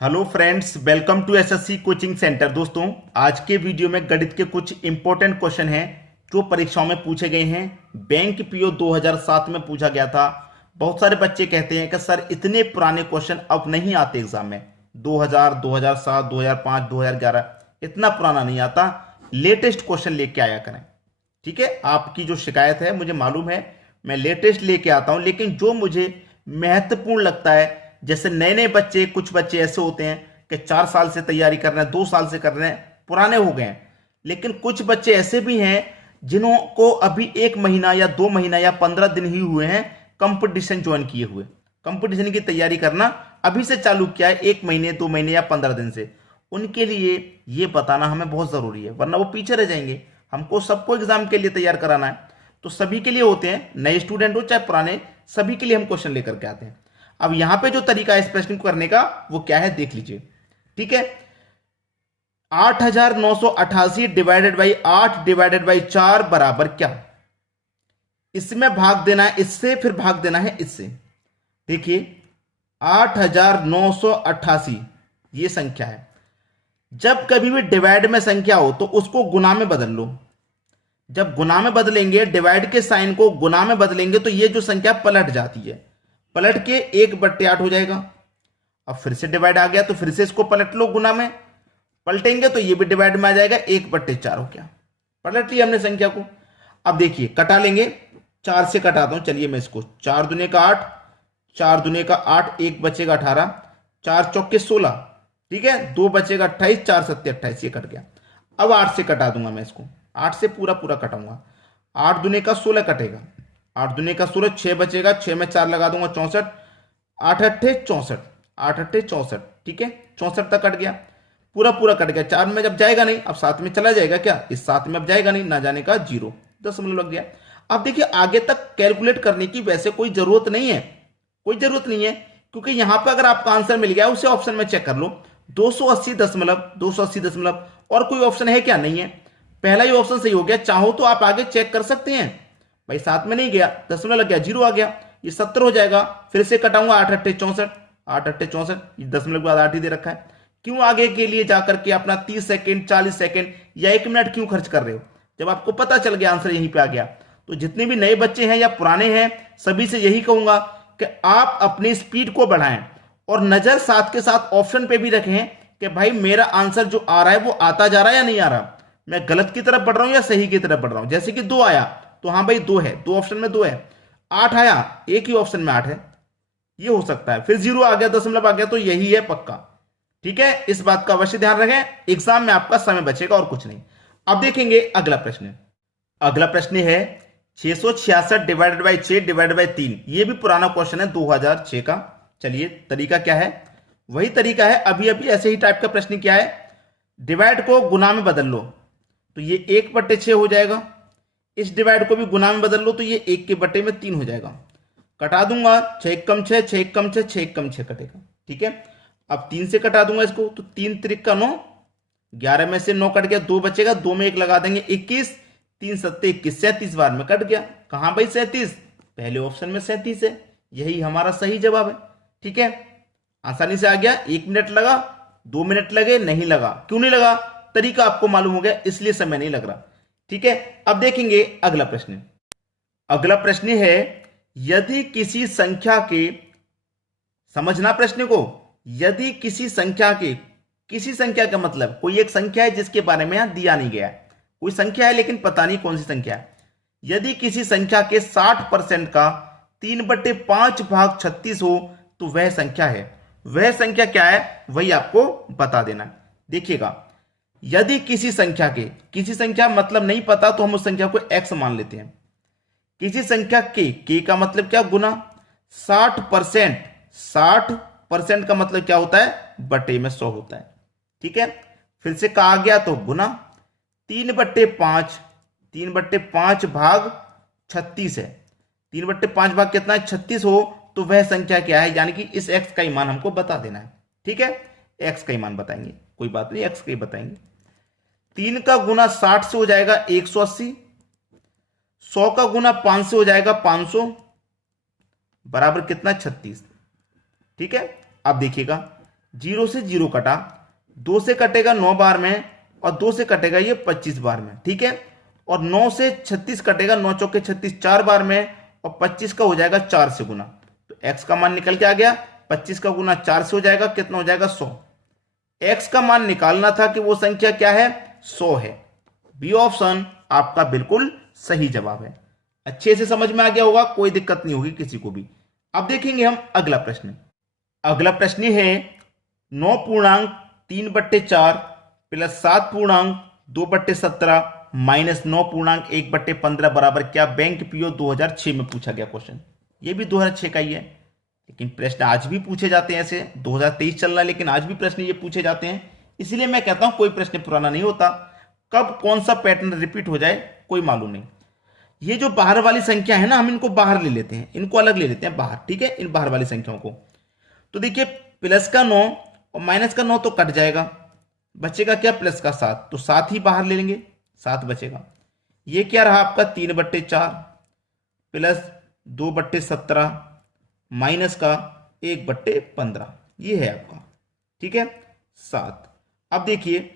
Hello friends, welcome to SSC coaching centre. दोस्तों, आज के वीडियो में गणित के कुछ इंपॉर्टेंट क्वेश्चन हैं जो परीक्षाओं में पूछे गए हैं। बैंक पीओ 2007 में पूछा गया था। बहुत सारे बच्चे कहते हैं कि सर इतने पुराने क्वेश्चन अब नहीं आते एग्जाम में। 2000, 2007, 2005, 2011 इतना पुराना नहीं आता। लेटेस्ट क्वेश्चन लेके आया करें। ठीक है, आपकी जो शिकायत है मुझे मालूम है, मैं लेटेस्ट लेके आता हूं, लेकिन जो मुझे महत्वपूर्ण लगता है, जैसे नए नए बच्चे, कुछ बच्चे ऐसे होते हैं कि 4 साल से तैयारी कर रहे हैं, 2 साल से कर रहे हैं, पुराने हो गए हैं। लेकिन कुछ बच्चे ऐसे भी हैं जिन्हों को अभी 1 महीना या 2 महीना या 15 दिन ही हुए हैं कंपटीशन ज्वाइन किए हुए। कंपटीशन की तैयारी करना अभी से चालू किया है, 1 महीने, 2 महीने या 15 दिन से। उनके लिए ये बताना हमें बहुत जरूरी है, वरना वो पीछे रह जाएंगे। हमको सबको एग्जाम के लिए तैयार कराना है, तो सभी के लिए होते हैं, नए स्टूडेंट हो चाहे पुराने, सभी के लिए हम क्वेश्चन लेकर के आते हैं। अब यहां पे जो तरीका है इस प्रश्न को करने का वो क्या है देख लीजिए। ठीक है, 8988 डिवाइडेड बाई 8 डिवाइडेड बाई 4 बराबर क्या। इसमें भाग देना है इससे, फिर भाग देना है इससे। देखिए 8988 ये संख्या है। जब कभी भी डिवाइड में संख्या हो तो उसको गुना में बदल लो। जब गुना में बदलेंगे, डिवाइड के साइन को गुना में बदलेंगे, तो ये जो संख्या पलट जाती है, पलट के 1/8 हो जाएगा। अब फिर से डिवाइड आ गया तो फिर से इसको पलट लो, गुना में पलटेंगे तो ये भी डिवाइड में आ जाएगा, 1/4 हो गया। पलट लिया हमने संख्या को। अब देखिए कटा लेंगे, 4 से कटाता हूं। चलिए मैं इसको 4 दूने का 8, 4 दूने का 8, 1 बचेगा 18, 4 चौके 16, ठीक है, 2 बचेगा 28, 4 सत्ते 28, ये कट गया। अब 8 से कटा दूंगा मैं इसको, 8 से पूरा पूरा कटाऊंगा। 8 दूने का 16 कटेगा, 8 दूने का 16, 6 बचेगा, 6 में 4 लगा दूंगा 64, 8 अट्ठे 64, 8 अट्ठे 64, ठीक है, 64 तक कट गया, पूरा पूरा कट गया। 4 में जब जाएगा नहीं, अब 7 में चला जाएगा क्या, इस 7 में अब जाएगा नहीं, ना जाने का 0, दशमलव लग गया। अब देखिए आगे तक कैलकुलेट करने की वैसे कोई जरूरत नहीं है, कोई जरूरत नहीं है, क्योंकि यहां पर अगर आपका आंसर मिल गया उसे ऑप्शन में चेक कर लो, 280 दशमलव, 280 दशमलव, और कोई ऑप्शन है क्या, नहीं है, पहला ही ऑप्शन सही हो गया। चाहो तो आप आगे चेक कर सकते हैं। भाई 7 में नहीं गया, दशमलव लग गया, 0 आ गया, ये 70 हो जाएगा। फिर से कटाऊंगा, 8 अट्ठे 64, 8 अट्ठे 64, दशमलव के बाद 8 ही दे रखा है। क्यों आगे के लिए जाकर के अपना 30 सेकंड, 40 सेकंड या 1 मिनट क्यों खर्च कर रहे हो, जब आपको पता चल गया आंसर यहीं पे आ गया। तो जितने भी नए बच्चे हैं या पुराने हैं, सभी से यही कहूंगा कि आप अपनी स्पीड को बढ़ाएं और नजर साथ के साथ ऑप्शन पे भी रखें कि भाई मेरा आंसर जो आ रहा है वो आता जा रहा है या नहीं आ रहा, मैं गलत की तरफ बढ़ रहा हूं या सही की तरफ बढ़ रहा हूं। जैसे कि 2 आया तो हाँ भाई 2 है, 2 ऑप्शन में 2 है। 8 आया, एक ही ऑप्शन में 8 है, ये हो सकता है। फिर 0 आ गया, दशमलव आ गया, तो यही है पक्का। ठीक है, इस बात का अवश्य ध्यान रखें, एग्जाम में आपका समय बचेगा और कुछ नहीं। अब देखेंगे अगला प्रश्न। अगला प्रश्न है 666 डिवाइडेड बाई 6 डिवाइडेड बाई 3। ये भी पुराना क्वेश्चन है 2006 का। चलिए तरीका क्या है, वही तरीका है, अभी अभी ऐसे ही टाइप का प्रश्न क्या है, डिवाइड को गुना में बदल लो तो ये 1/6 हो जाएगा। इस डिवाइड को भी गुना में बदल लो तो ये 1/3 हो जाएगा। कटा दूंगा, 6 कम 6, 6 कम 6, 6 कम 6 कटेगा। ठीक है, अब 3 से कटा दूंगा इसको तो 3 त्रिक का 9, 11 में से 9 कट गया, 2 बचेगा, 2 में 1 लगा देंगे 21, 3 सत्ते 21, 37 बार में कट गया। कहां भाई 37, पहले ऑप्शन में 37 है, यही हमारा सही जवाब है। ठीक है, आसानी से आ गया। 1 मिनट लगा, 2 मिनट लगे, नहीं लगा, क्यों नहीं लगा, तरीका आपको मालूम हो गया इसलिए समय नहीं लग रहा। ठीक है, अब देखेंगे अगला प्रश्न। अगला प्रश्न है, यदि किसी संख्या के, समझना प्रश्न को, यदि किसी संख्या के, किसी संख्या का मतलब कोई एक संख्या है जिसके बारे में यहां दिया नहीं गया है, कोई संख्या है लेकिन पता नहीं कौन सी संख्या है। यदि किसी संख्या के 60% का 3/5 भाग 36 हो तो वह संख्या है। वह संख्या क्या है वही आपको बता देना है। देखिएगा, यदि किसी संख्या के, किसी संख्या मतलब नहीं पता तो हम उस संख्या को x मान लेते हैं। किसी संख्या के का मतलब क्या, गुना। 60%, 60% का मतलब क्या होता है, बटे में 100 होता है। ठीक है, फिर से कहा गया तो गुना, 3/5, 3/5 भाग 36 है, 3/5 भाग कितना है, 36 हो तो वह संख्या क्या है, यानी कि इस x का ही मान हमको बता देना है। ठीक है, x का ही मान बताएंगे, कोई बात नहीं, x का ही बताएंगे। 3 का गुना 60 से हो जाएगा 180, 100 का गुना 5 से हो जाएगा 500, बराबर कितना, 36। ठीक है, अब देखिएगा 0 से 0 कटा, 2 से कटेगा 9 बार में और 2 से कटेगा ये 25 बार में, ठीक है। और 9 से 36 कटेगा, 9 चौके 36 4 बार में, और 25 का हो जाएगा 4 से गुना। तो x का मान निकल के आ गया, 25 का गुना 4 से हो जाएगा, कितना हो जाएगा 100। x का मान निकालना था कि वो संख्या क्या है, 100 है। बी ऑप्शन आपका बिल्कुल सही जवाब है। अच्छे से समझ में आ गया होगा, कोई दिक्कत नहीं होगी किसी को भी। अब देखेंगे हम अगला प्रश्न। अगला प्रश्न है 9 पूर्णांक 3/4 प्लस 7 पूर्णांक 2/17 माइनस 9 पूर्णांक 1/15 बराबर क्या। बैंक पीओ 2006 में पूछा गया क्वेश्चन। ये भी 2006 का ही है, लेकिन प्रश्न आज भी पूछे जाते हैं। ऐसे 2023 चल रहा है लेकिन आज भी प्रश्न ये पूछे जाते हैं। इसलिए मैं कहता हूं कोई प्रश्न पुराना नहीं होता, कब कौन सा पैटर्न रिपीट हो जाए कोई मालूम नहीं। ये जो बाहर वाली संख्या है ना, हम इनको बाहर ले लेते हैं, इनको अलग ले लेते हैं बाहर, ठीक है, इन बाहर वाली संख्याओं को। तो देखिए प्लस का 9 और माइनस का 9 तो कट जाएगा, बचेगा क्या, प्लस का 7, तो 7 ही बाहर ले लेंगे, 7 बचेगा। ये क्या रहा आपका 3/4 प्लस 2/17 माइनस का 1/15, ये है आपका, ठीक है 7। अब देखिए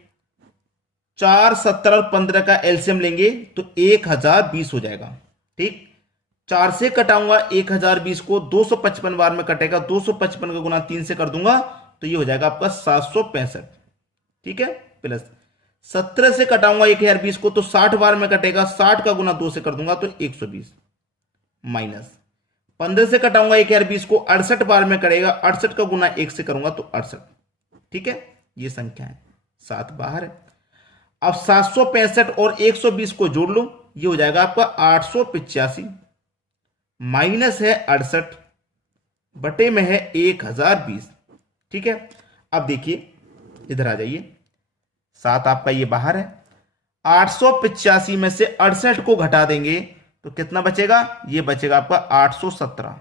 4, 17 और 15 का एलसीएम लेंगे तो 1020 हो जाएगा, ठीक। 4 से कटाऊंगा 1020 को, 255 बार में कटेगा, 255 का गुना 3 से कर दूंगा तो ये हो जाएगा आपका 765, ठीक है। प्लस 17 से कटाऊंगा 1020 को तो 60 बार में कटेगा, 60 का गुना 2 से कर दूंगा तो 120, माइनस 15 से कटाऊंगा 1020 को, 68 बार में करेगा, 68 का गुना 1 से करूंगा तो 68, ठीक है। ये संख्या है, 7 बाहर है। अब 765 और 120 को जोड़ लो, ये हो जाएगा आपका 885, माइनस है 68, बटे में है 1020, ठीक है। अब देखिए इधर आ जाइए, 7 आपका ये बाहर है, 885 में से 68 को घटा देंगे तो कितना बचेगा, ये बचेगा आपका 817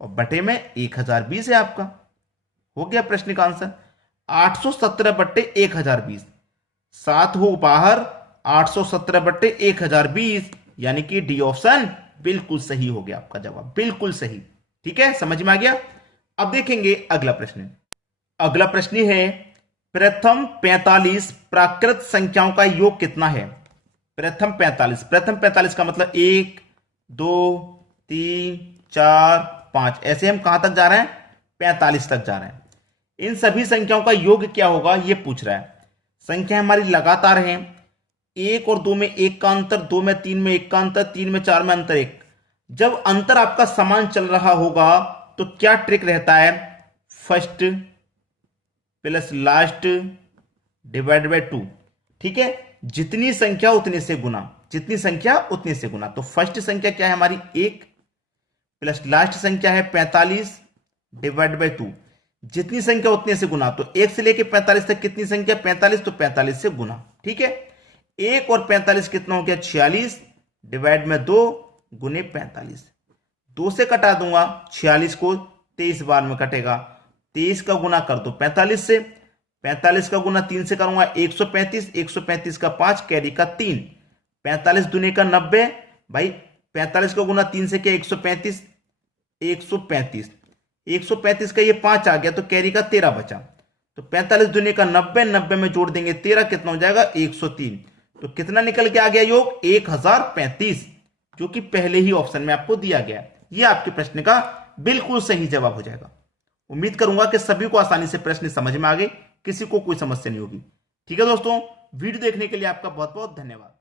और बटे में 1020 है आपका। हो गया प्रश्न का आंसर 817 बट्टे 1020, 7 हो बाहर, 817 बट्टे 1020, यानी कि डी ऑप्शन बिल्कुल सही हो गया आपका जवाब, बिल्कुल सही, ठीक है, समझ में आ गया। अब देखेंगे अगला प्रश्न। अगला प्रश्न है प्रथम 45 प्राकृत संख्याओं का योग कितना है। प्रथम 45, प्रथम 45 का मतलब 1 2 3 4 5, ऐसे हम कहां तक जा रहे हैं, 45 तक जा रहे हैं। इन सभी संख्याओं का योग क्या होगा ये पूछ रहा है। संख्या हमारी लगातार है, 1 और 2 में 1 का अंतर, 2 में 3 में 1 का अंतर, 3 में 4 में अंतर 1। जब अंतर आपका समान चल रहा होगा तो क्या ट्रिक रहता है, first plus last divide by 2, ठीक है। जितनी संख्या उतने से गुना, जितनी संख्या उतने से गुना। तो फर्स्ट संख्या क्या है हमारी 1 प्लस लास्ट संख्या है 45 डिवाइड बाय 2, जितनी संख्या उतने से गुना। तो 1 से लेके 45 तक कितनी संख्या 45, तो 45 से गुना, ठीक है। 1 और 45 कितना हो गया 46 डिवाइड में 2 गुने 45, 2 से कटा दूंगा 46 को, 23 बार में कटेगा, 23 का गुना कर दो 45 से, 45 का गुना 3 से करूंगा 135, 135 का 5 कैरी का 3, 45 दुने का 90 भाई, 45 का गुना 3 से क्या 135, 135, 135 का ये 5 आ गया तो कैरी का 13 बचा। तो 45 दुने का 90, 90 में जोड़ देंगे 13, कितना हो जाएगा 103। तो कितना निकल के आ गया योग 1035, जो कि पहले ही ऑप्शन में आपको दिया गया। ये आपके प्रश्न का बिल्कुल सही जवाब हो जाएगा। उम्मीद करूंगा कि सभी को आसानी से प्रश्न समझ में आ गए, किसी को कोई समस्या नहीं होगी। ठीक है दोस्तों, वीडियो देखने के लिए आपका बहुत बहुत धन्यवाद।